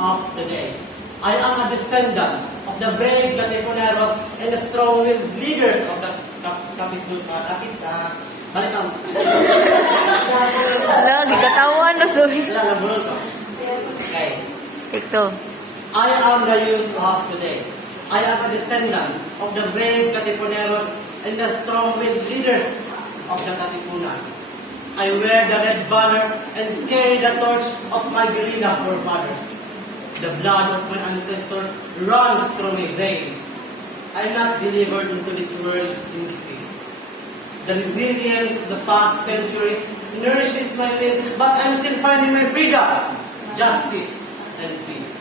of today. I am a descendant of the brave Katipuneros and the strong-willed leaders of the Wala, gikatawan na so. Okay. Ito. I am the youth of today. I am a descendant of the brave Katipuneros and the strong-willed leaders of the Katipunan. I wear the red banner and carry the torch of my guerrilla forefathers. The blood of my ancestors runs through my veins. I am not delivered into this world in defeat. The resilience of the past centuries nourishes my faith, but I'm still finding my freedom, justice, and peace.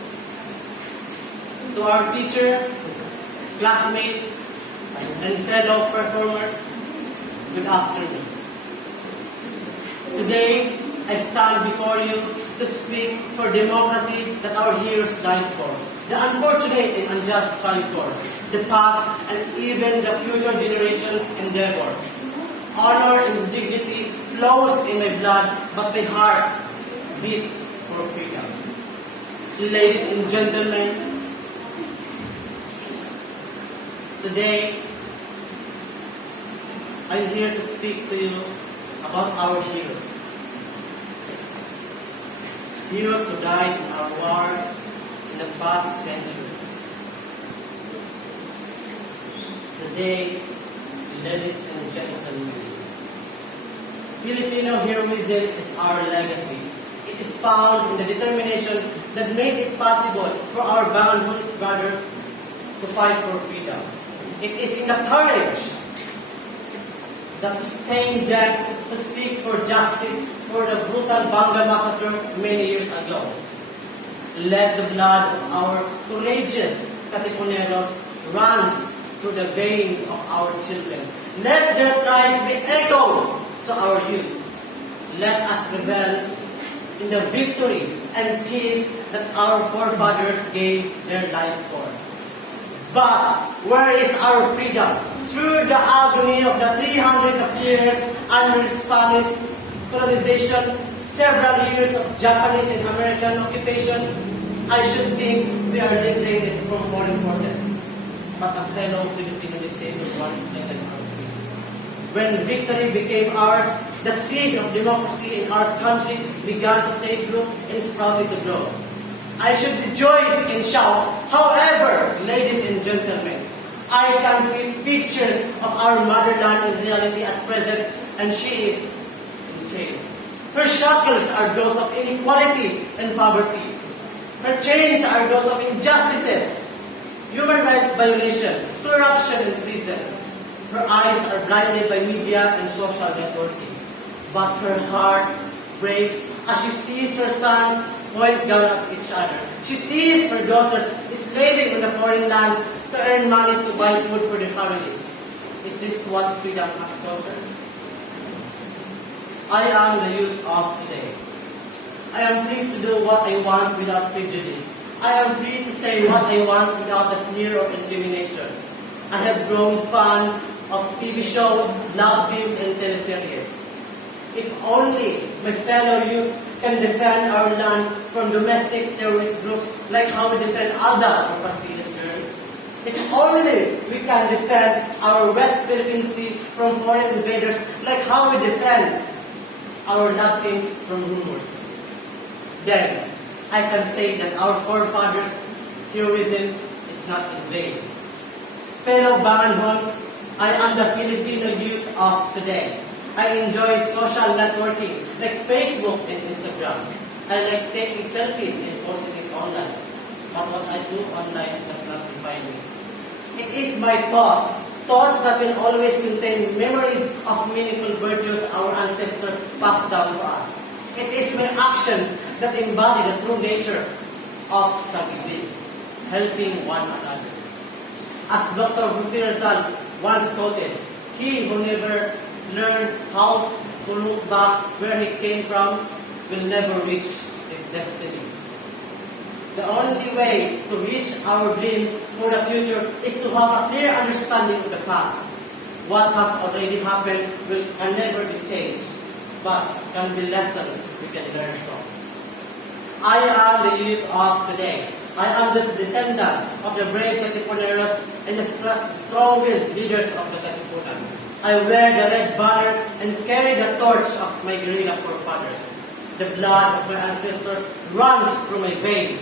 To our teacher, classmates, and fellow performers, good afternoon. Today, I stand before you to speak for democracy that our heroes died for, the unfortunate and unjust strive for, the past and even the future generations endeavor. Honor and dignity flows in my blood, but my heart beats for freedom. Ladies and gentlemen, today, I'm here to speak to you about our heroes. Heroes who died in our wars in the past centuries. Today, ladies and gentlemen, Filipino heroism is our legacy. It is found in the determination that made it possible for our Banganhuns brother to fight for freedom. It is in the courage that sustained them to seek for justice for the brutal Banga massacre many years ago. Let the blood of our courageous Katipuneros runs through the veins of our children. Let their cries be echoed to our youth. Let us revel in the victory and peace that our forefathers gave their life for. But where is our freedom? Through the agony of the 300 years under Spanish colonization, several years of Japanese and American occupation, I should think we are liberated from foreign forces. But a fellow Filipino dictator once threatened our peace. When victory became ours, the seed of democracy in our country began to take root and sprouted to grow. I should rejoice and shout. However, ladies and gentlemen, I can see pictures of our motherland in reality at present, and she is in chains. Her shackles are those of inequality and poverty. Her chains are those of injustices, human rights violation, corruption, and treason. Her eyes are blinded by media and social networking. But her heart breaks as she sees her sons point down at each other. She sees her daughters slaving in the foreign lands to earn money to buy food for their families. Is this what freedom has closer? I am the youth of today. I am free to do what I want without prejudice. I am free to say what I want without the fear of incrimination. I have grown fond of TV shows, love games, and teleseries. If only my fellow youths can defend our land from domestic terrorist groups like how we defend Alda or Pastillas girls. If only we can defend our West Philippine Sea from foreign invaders like how we defend our Philippines from rumors. Then, I can say that our forefathers' heroism is not in vain. Fellow Banganhuns, I am the Filipino youth of today. I enjoy social networking like Facebook and Instagram. I like taking selfies and posting it online. But what I do online does not define me. It is my thoughts that will always contain memories of meaningful virtues our ancestors passed down to us. It is my actions that embody the true nature of Sagibig, helping one another. As Dr. Jose Rizal once quoted, he who never learned how to look back where he came from will never reach his destiny. The only way to reach our dreams for the future is to have a clear understanding of the past. What has already happened can never be changed, but can be lessons we can learn from. I am the youth of today. I am the descendant of the brave Katipuneros and the strong-willed leaders of the Katipunan. I wear the red banner and carry the torch of my guerrilla forefathers. The blood of my ancestors runs through my veins.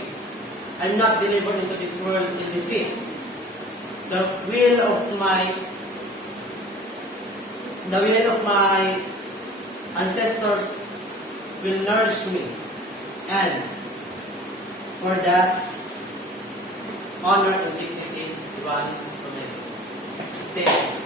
I am not delivered into this world in defeat. The will of my ancestors will nourish me, and for that, honor and dignity runs from my veins.